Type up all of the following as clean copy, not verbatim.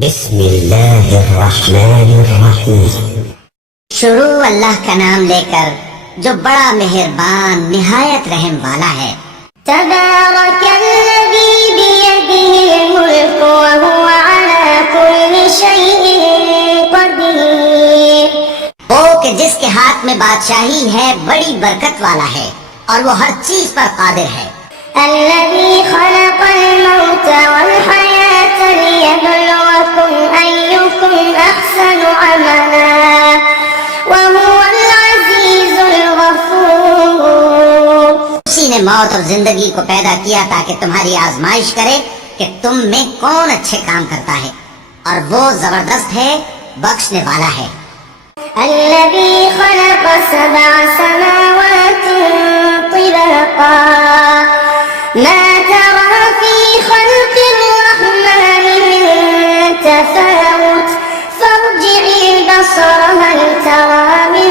بسم اللہ الرحمن الرحیم۔ شروع اللہ کا نام لے کر جو بڑا مہربان نہایت رحم والا ہے۔ تبارک الذی بیدہ الملک وہو علی کل شیء قدیر۔ وہ کہ جس کے ہاتھ میں بادشاہی ہے بڑی برکت والا ہے اور وہ ہر چیز پر قادر ہے۔ الذی خلق الموت والحیاة لیبلوکم ایکم احسن عملا وہو العزیز الغفور۔ اسی نے موت اور زندگی کو پیدا کیا تاکہ تمہاری آزمائش کرے کہ تم میں کون اچھے کام کرتا ہے، اور وہ زبردست ہے، بخشنے والا ہے۔ الذي خلق سبع سماوات طباقا ما ترى في خلق الرحمن من تفاوت فارجع البصر هل ترى من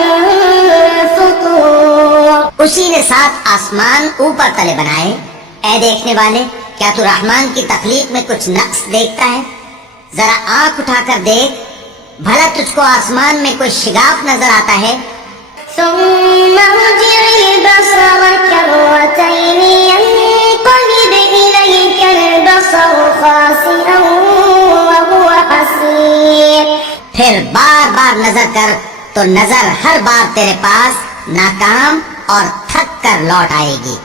فطور۔ اسی نے 7 آسمان اوپر تلے بنائے۔ اے دیکھنے والے، کیا تو رحمان کی تخلیق میں کچھ نقص دیکھتا ہے؟ ذرا آنکھ اٹھا کر دیکھ، بھلا تجھ کو آسمان میں کوئی شگاف نظر آتا ہے؟ ثم ارجع البصر كرتين ينقلب إليك البصر خاسئا وهو حسير۔ پھر بار بار نظر کر تو نظر ہر بار تیرے پاس ناکام اور تھک کر لوٹ آئے گی۔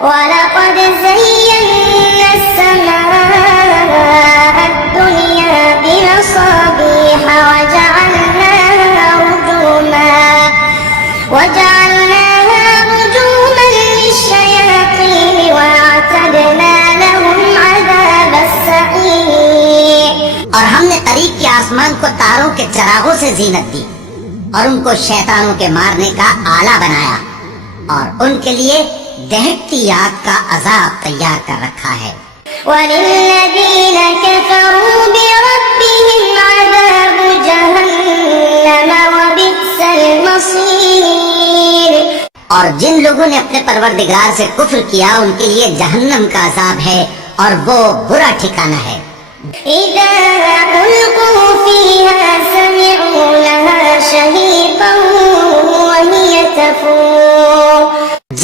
وَلَقَدْ زَيَّنَّا السَّمَاءَ الدُّنْيَا بِمَصَابِيحَ وَجَعَلْنَاهَا رُجُومًا لِلشَّيَاطِينِ وَأَعْتَدْنَا لَهُمْ عَذَابَ السَّعِيرِ۔ اور ہم نے طریق کے آسمان کو تاروں کے چراغوں سے زینت دی اور ان کو شیطانوں کے مارنے کا آلہ بنایا، اور ان کے لیے دہکتی آگ کا عذاب تیار کر رکھا ہے۔ وَلِلَّذِينَ كَفَرُوا بِرَبِّهِمْ عَذَابُ جَهَنَّمَ وَبِئْسَ الْمَصِيرُ۔ اور جن لوگوں نے اپنے پروردگار سے کفر کیا ان کے لیے جہنم کا عذاب ہے اور وہ برا ٹھکانہ ہے۔ إِذَا أُلْقُوا فِيهَا سَمِعُوا لَهَا شَهِيقًا وَهِيَ تَفُورُ۔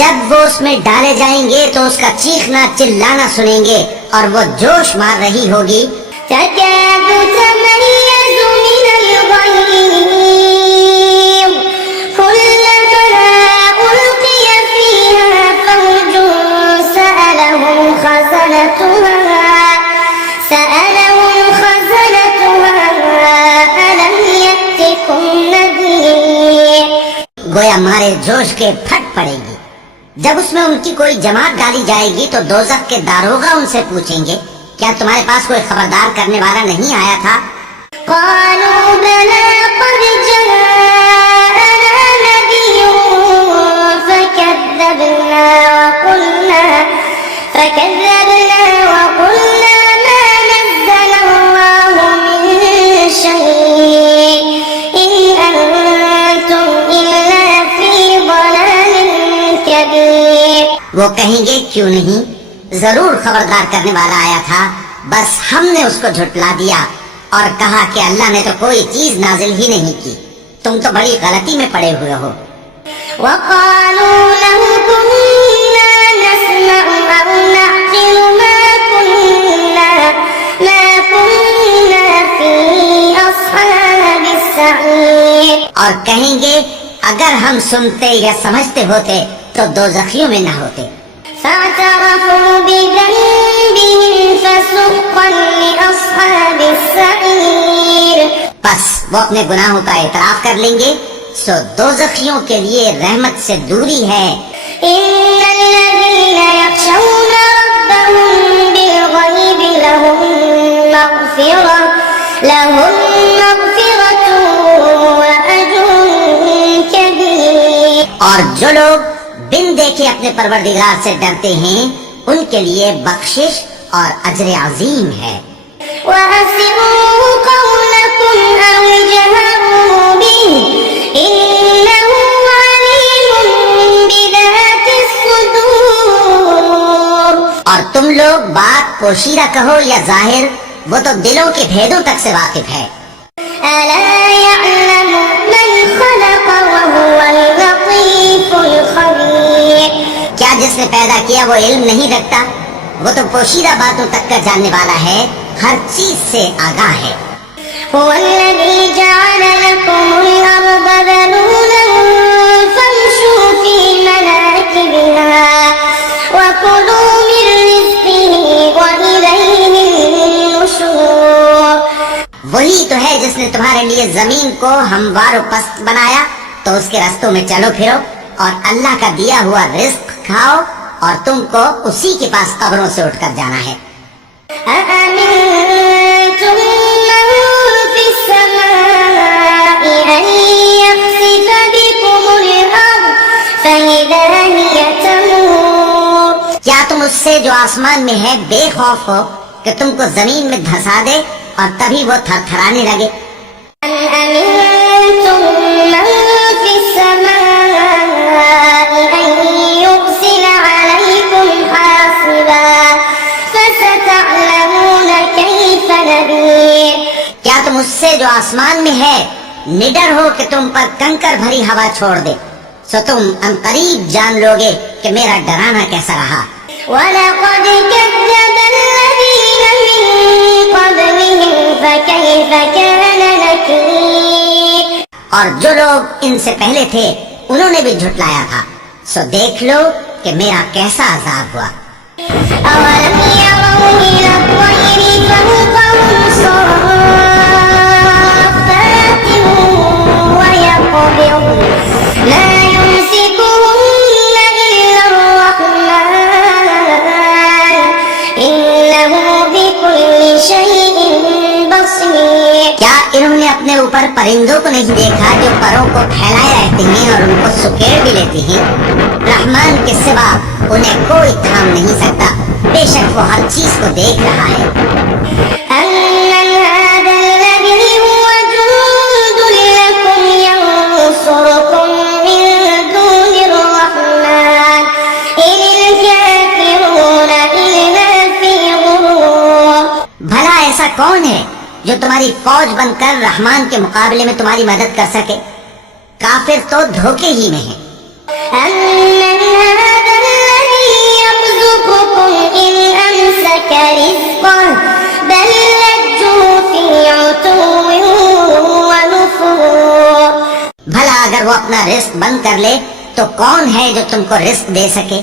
جب وہ اس میں ڈالے جائیں گے تو اس کا چیخنا چلانا سنیں گے اور وہ جوش مار رہی ہوگی۔ تَكَادُ تَمَيَّزُ مِنَ الْغَيْظِ كُلَّمَا أُلْقِيَ فِيهَا فَوْجٌ سَأَلَهُمْ خَزَنَتُهَا أَلَمْ يَأْتِكُمْ نَذِيرٌ۔ گویا مارے جوش کے پھٹ پڑے گی۔ جب اس میں ان کی کوئی جماعت ڈالی جائے گی تو دوزخ کے داروغہ ان سے پوچھیں گے، کیا تمہارے پاس کوئی خبردار کرنے والا نہیں آیا تھا؟ قالوا بلى قد جاءنا نذير فكذبنا وقلنا ما نزل الله من شيء إن أنتم إلا في ضلال كبير۔ وہ کہیں گے کیوں نہیں، ضرور خبردار کرنے والا آیا تھا، بس ہم نے اس کو جھٹلا دیا اور کہا کہ اللہ نے تو کوئی چیز نازل ہی نہیں کی، تم تو بڑی غلطی میں پڑے ہوئے ہو۔ وقالوا لو كنا نسمع أو نعقل ما كنا في أصحاب السعير۔ اور کہیں گے اگر ہم سنتے یا سمجھتے ہوتے تو دوزخیوں میں نہ ہوتے۔ فاعترفوا بذنبهم فسحقا لأصحاب السعير۔ بس وہ اپنے گناہوں کا اعتراف کر لیں گے، سو دوزخیوں کے لیے رحمت سے دوری ہے۔ إن الذين يخشون ربهم بالغيب لهم مغفرة وأجر كبير۔ اور جو لوگ بن دیکھے اپنے پروردگار سے ڈرتے ہیں ان کے لیے بخشش اور اجر عظیم ہے۔ وَأَسِرُّوا قَوْلَكُمْ أَوْ اجْهَرُوا بِهِ إِنَّهُ عَلِيمٌ بِذَاتِ الصُّدُورِ۔ اور تم لوگ بات پوشیدہ کہو یا ظاہر، وہ تو دلوں کے بھیدوں تک سے واقف ہے۔ ألا يعلم من خلق وهو اللطيف الخبير کیا جس نے پیدا کیا وہ علم نہیں رکھتا؟ وہ تو پوشیدہ باتوں تک کا جاننے والا ہے، ہر چیز سے آگاہ ہے۔ هو الذي جعل لكم الأرض ذلولا فامشوا في مناكبها وكلوا من رزقه وإليه النشور وہی تو ہے جس نے تمہارے لیے زمین کو ہموار و پست بنایا، تو اس کے رستوں میں چلو پھرو اور اللہ کا دیا ہوا رزق کھاؤ، اور تم کو اسی کے پاس قبروں سے اٹھ کر جانا ہے۔ أأمنتم من في السماء أن يخسف بكم الأرض فإذا هي تمور کیا تم اس سے جو آسمان میں ہے بے خوف ہو کہ تم کو زمین میں دھسا دے اور تبھی وہ تھر تھرانے لگے؟ أم أمنتم من في السماء أن يرسل عليكم حاصبا فستعلمون كيف نذير کیا تم اس سے جو آسمان میں ہے نڈر ہو کہ تم پر کنکر بھری ہوا چھوڑ دے؟ سو تم عنقریب جان لوگے کہ میرا ڈرانا کیسا رہا۔ وَلَقَدْ كَذَّبَ الَّذِينَ مِن قَبْلِهِمْ فَكَيْفَ كَانَ نَكِيرِ اور جو لوگ ان سے پہلے تھے انہوں نے بھی جھٹلایا تھا، سو دیکھ لو کہ میرا کیسا عذاب ہوا۔ أَوَلَمْ يَرَوْا إِلَى الطَّيْرِ فَوْقَهُمْ صَافَّاتٍ وَيَقْبِضْنَ مَا يُمْسِكُهُنَّ إِلَّا الرَّحْمَنُ إِنَّهُ بِكُلِّ شَيْءٍ بَصِيرٌ کیا انہوں نے اپنے اوپر پرندوں کو نہیں دیکھا جو پروں کو پھیلائے رہتے ہیں اور ان کو سکیڑ بھی لیتے ہیں؟ رحمان کے سوا انہیں کوئی تھام نہیں سکتا، بے شک وہ ہر چیز کو دیکھ رہا ہے۔ أَمَّنْ هَذَا الَّذِي هُوَ جُندٌ لَكُمْ يَنصُرُكُم مِّن دُونِ الرَّحْمَنِ إِنِ الْكَافِرُونَ إِلَّا فِي غُرُورٍ بھلا ایسا کون ہے جو تمہاری فوج بن کر رحمان کے مقابلے میں تمہاری مدد کر سکے؟ کافر تو دھوکے ہی میں ہیں۔ أَمَّنْ هَذَا الَّذِي يَرْزُقُكُمْ إِنْ أَمْسَكَ رِزْقَهُ بَل لَّجُّوا فِي عُتُوٍّ وَنُفُورٍ بھلا اگر وہ اپنا رزق بند کر لے تو کون ہے جو تم کو رزق دے سکے؟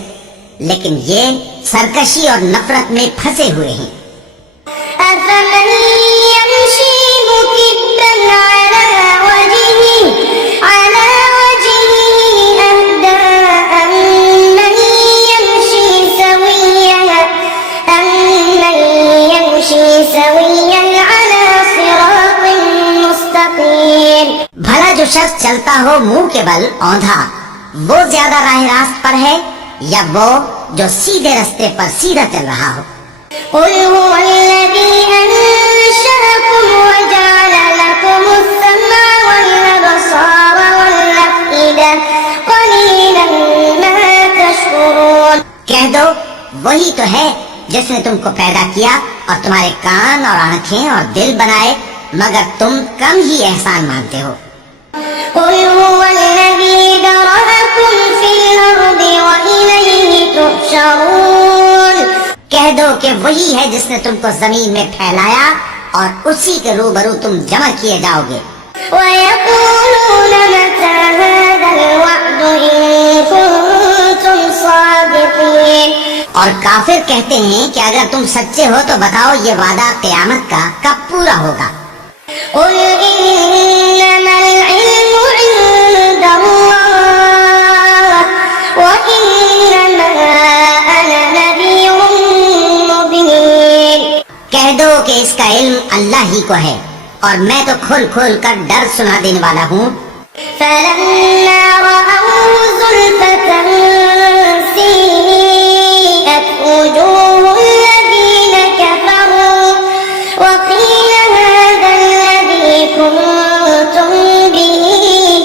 لیکن یہ سرکشی اور نفرت میں پھنسے ہوئے ہیں۔ أَفَمَن يَمْشِي مُكِبًّا عَلَى وَجْهِهِ أَهْدَىٰ أَمَّن يَمْشِي سَوِيًّا عَلَى صِرَاطٍ مُّسْتَقِيمٍ بھلا جو شخص چلتا ہو منہ کے بل اوندھا، وہ زیادہ راہ راست پر ہے یا وہ جو سیدھے رستے پر سیدھا چل رہا ہو؟ قُلْ هُوَ الَّذِي أَنشَأَكُمْ وَجَعَلَ لَكُمُ السَّمْعَ وَالْأَبْصَارَ وَالْأَفْئِدَةَ قَلِيلًا مَا تَشْكُرُونَ کہہ دو وہی تو ہے جس نے تم کو پیدا کیا اور تمہارے کان اور آنکھیں اور دل بنائے، مگر تم کم ہی احسان مانتے ہو۔ قُلْ هُوَ الَّذِي ذَرَأَكُمْ فِي الْأَرْضِ وَإِلَيْهِ تُحْشَرُونَ کہہ دو کہ وہی ہے جس نے تم کو زمین میں پھیلایا اور اسی کے روبرو تم جمع کیے جاؤ گے۔ وَيَقُولُونَ مَتَىٰ هَٰذَا الْوَعْدُ إِن كُنتُمْ صَادِقِينَ اور کافر کہتے ہیں کہ اگر تم سچے ہو تو بتاؤ یہ وعدہ قیامت کا کب پورا ہوگا؟ قُلْ إِنَّمَا الْعِلْمُ عِندَ اللَّهِ وَإِنَّمَا أَنَا نَذِيرٌ مُّبِينٌ کہہ دو کہ اس کا علم اللہ ہی کو ہے اور میں تو کھول کھول کر ڈر سنا دینے والا ہوں۔ فَلَمَّا رَأَوْهُ زُلْفَةً سِيئَتْ وُجُوهُ الَّذِينَ كَفَرُوا وَقِيلَ هَٰذَا الَّذِي كُنتُم بِهِ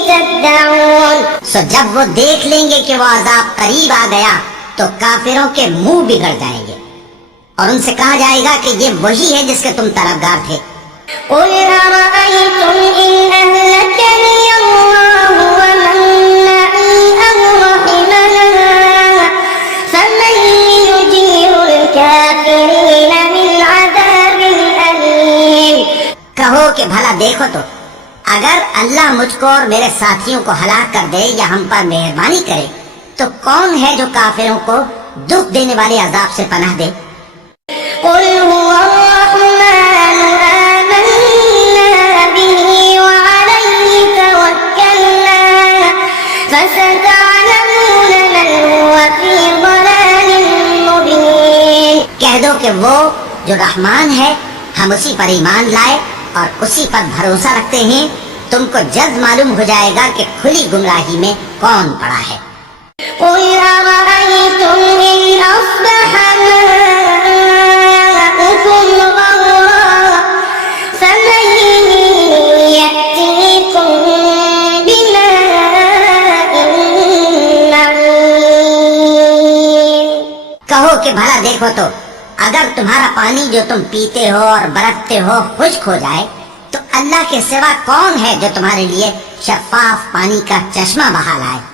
تَدَّعُونَ سو جب وہ دیکھ لیں گے کہ وہ عذاب قریب آ گیا تو کافروں کے منہ بگڑ جائیں گے۔ اور ان سے کہا جائے گا کہ یہ وہی ہے جس کے تم طلبگار تھے۔ قل أرأيتم إن أهلكني الله ومن معي أو رحمنا فمن يجير الكافرين من عذاب أليم۔ کہو کہ بھلا دیکھو تو اگر اللہ مجھ کو اور میرے ساتھیوں کو ہلاک کر دے یا ہم پر مہربانی کرے تو کون ہے جو کافروں کو دکھ دینے والے عذاب سے پناہ دے؟ قل هو الرحمن آمنا به وعليه توكلنا فستعلمون من هو في ضلال مبين۔ کہہ دو کہ وہ جو رحمان ہے ہم اسی پر ایمان لائے اور اسی پر بھروسہ رکھتے ہیں، تم کو جلد معلوم ہو جائے گا کہ کھلی گمراہی میں کون پڑا ہے۔ قل أرأيتم إن أصبح ماؤكم غورا فمن يأتيكم بماء معين۔ کہو کہ بھلا دیکھو تو اگر تمہارا پانی جو تم پیتے ہو اور برتتے ہو خشک ہو جائے تو اللہ کے سوا کون ہے جو تمہارے لیے شفاف پانی کا چشمہ بہا لائے؟